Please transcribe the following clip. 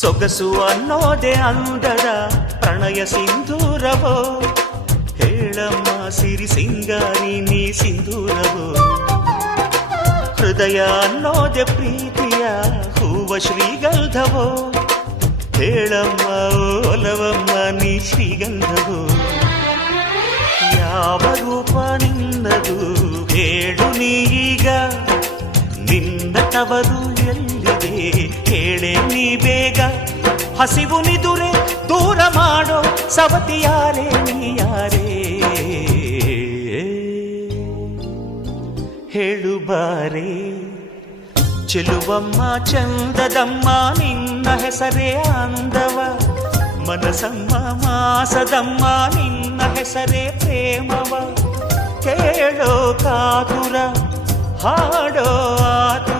ಸೊಗಸು ಅನ್ನೋದೆ ಅಂದದ ಪ್ರಣಯ ಸಿಂಧೂರವೋ, ಹೇಳಮ್ಮ ಸಿರಿ ಸಿಂಗಾರಿ ನೀ ಸಿಂಧೂರವೋ. ಹೃದಯ ಅನ್ನೋದೆ ಪ್ರೀತಿಯ ಹೂವ ಶ್ರೀಗಂಧವೋ, ಹೇಳಮ್ಮ ಒಲವಮ್ಮ ನೀ ಶ್ರೀಗಂಧವೋ. ಯಾವ ರೂಪ ನಿನ್ನದು ಹೇಳು ನೀಗ, ನಿನ್ನ ತವರು ಎಲ್ಲಿದೆ ಹೇಳೆ ನೀ ಬೇಗ. ಹಸಿವು ನಿದುರೆ ದೂರ ಮಾಡೋ ಸವತಿಯಾರೇ ನೀಯಾರೇ, ಹೇಳು ಬಾರೇ. ಚೆಲುವಮ್ಮ ಚಂದದಮ್ಮ ನಿನ್ನ ಹೆಸರೇ ಅಂದವ, ಮನಸಮ್ಮ ಮಾಸದಮ್ಮ ನಿನ್ನ ಹೆಸರೇ ಪ್ರೇಮವ. ಕೇಳೋ ಕಾತುರ ಹಾಡೋ ಆತುರ,